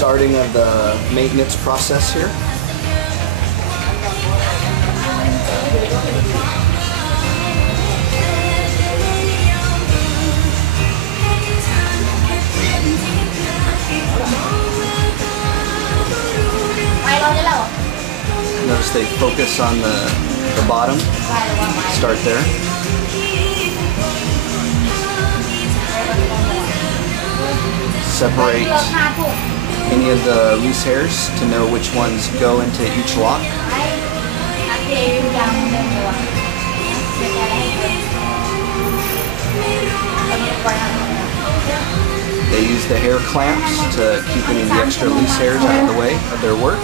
starting of the maintenance process here. Notice they focus on the bottom, start there. Separate any of the loose hairs to know which ones go into each lock. They use the hair clamps to keep any of the extra loose hairs out of the way of their work.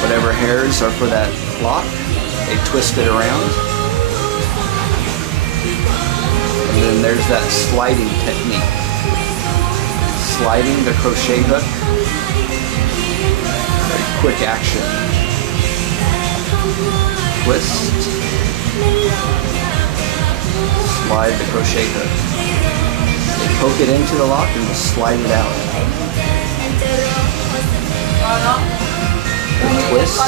Whatever hairs are for that lock, they twist it around. And then there's that sliding technique. Sliding the crochet hook. Very quick action. Twist. Slide the crochet hook. They poke it into the lock and just slide it out. And twist.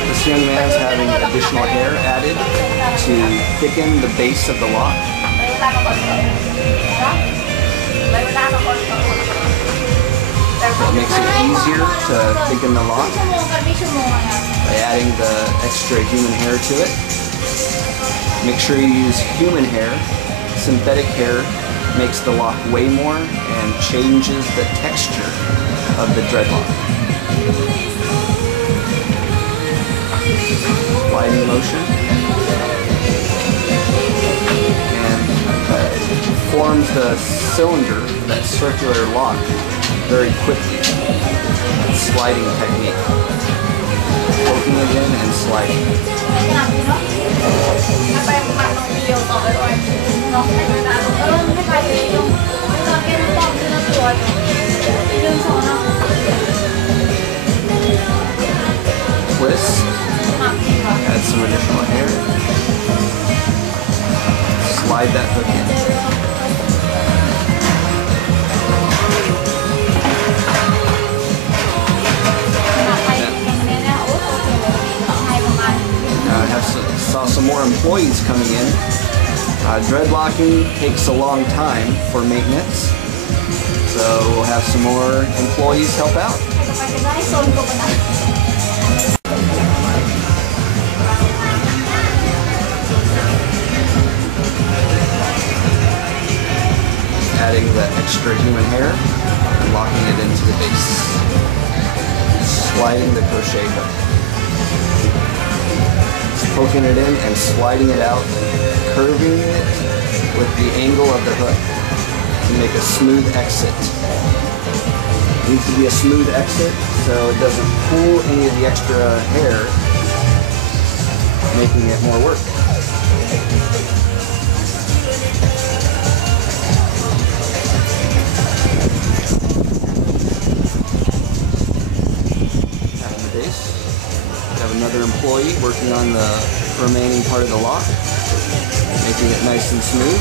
And this young man is having additional hair added to thicken the base of the lock. It makes it easier to thicken the lock by adding the extra human hair to it. Make sure you use human hair. Synthetic hair makes the lock weigh more and changes the texture of the dreadlock. Sliding motion. And forms the cylinder, that circular lock, very quickly. Sliding technique. Poking it in and sliding. Twist. Add some additional hair. Slide that hook in. Saw some more employees coming in. Dreadlocking takes a long time for maintenance, so we'll have some more employees help out. Adding the extra human hair and locking it into the base. Sliding the crochet hook. Poking it in and sliding it out, curving it with the angle of the hook to make a smooth exit. It needs to be a smooth exit so it doesn't pull any of the extra hair, making it more work. Another employee working on the remaining part of the lock, making it nice and smooth.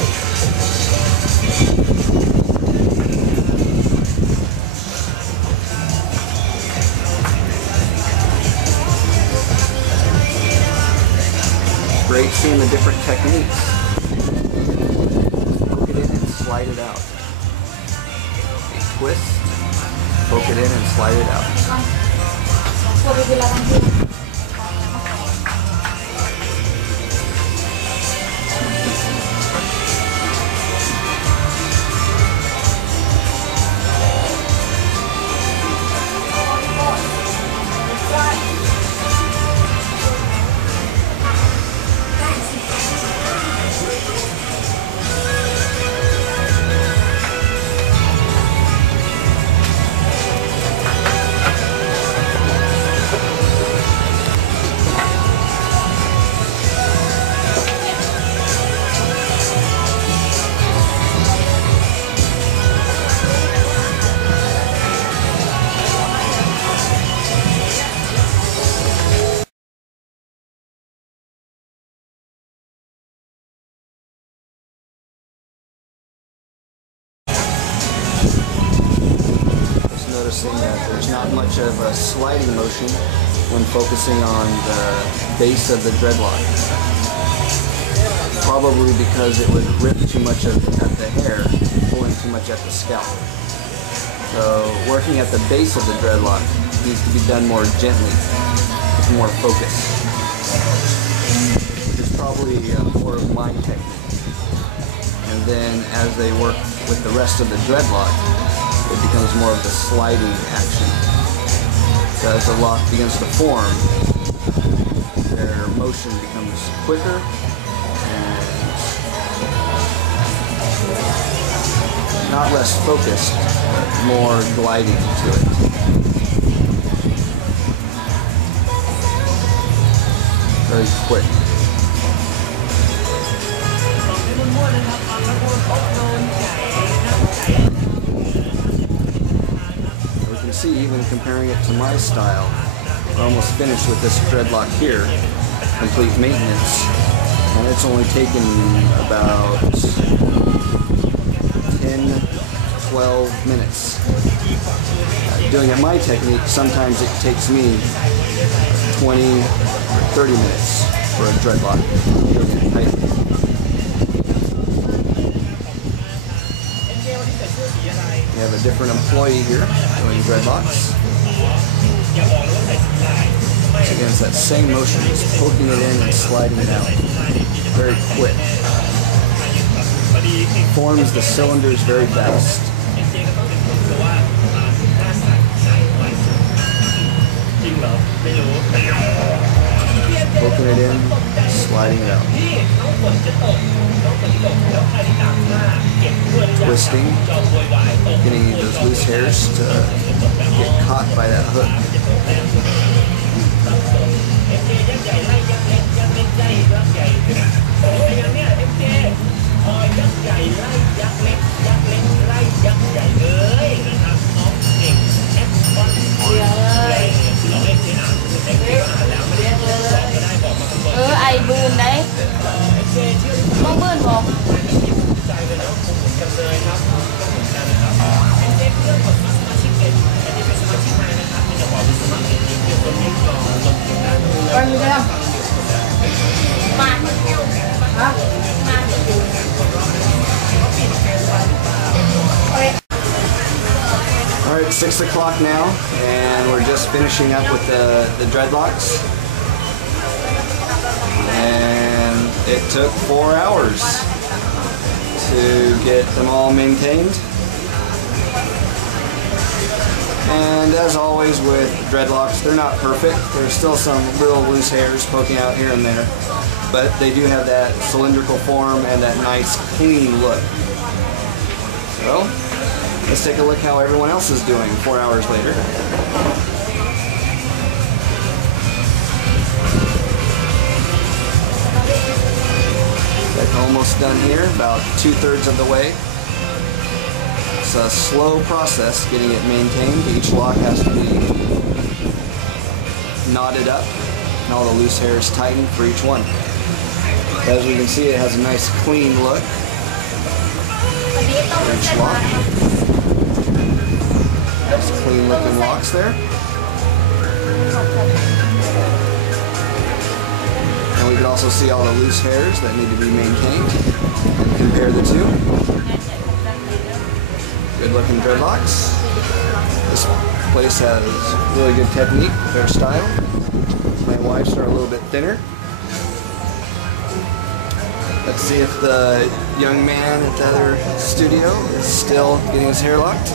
Great seeing the different techniques. Poke it in and slide it out. A twist, poke it in and slide it out. noticing that there's not much of a sliding motion when focusing on the base of the dreadlock. Probably because it would rip too much at the hair, pulling too much at the scalp. So working at the base of the dreadlock needs to be done more gently, with more focus. Which is probably more of my technique. And then as they work with the rest of the dreadlock, it becomes more of the sliding action. So as the lock begins to form, their motion becomes quicker and not less focused, but more gliding to it. Very quick. We can see, even comparing it to my style, we're almost finished with this dreadlock here, complete maintenance, and it's only taken about 10-12 minutes. Doing it my technique, sometimes it takes me 20 or 30 minutes for a dreadlock. Doing it tight. We have a different employee here doing dreadlocks. Again, it's that same motion, just poking it in and sliding it out. Very quick. Forms the cylinders very fast. Poking it in, sliding it out. Twisting, getting those loose hairs to get caught by that hook. Ai bươn đấy. Mong bươn không? Bao nhiêu không? Mà. Hả? Alright, 6 o'clock now, and we're just finishing up with the dreadlocks. And it took 4 hours to get them all maintained. And as always with dreadlocks, they're not perfect. There's still some little loose hairs poking out here and there, but they do have that cylindrical form and that nice clean look. So, let's take a look how everyone else is doing 4 hours later. Almost done here, about 2/3 of the way. It's a slow process getting it maintained. Each lock has to be knotted up and all the loose hairs tightened for each one. As you can see, it has a nice clean look for each lock. Nice clean looking locks there. And we can also see all the loose hairs that need to be maintained and compare the two. Good looking dreadlocks. This place has really good technique, their style. My wife's are a little bit thinner. Let's see if the young man at the other studio is still getting his hair locked.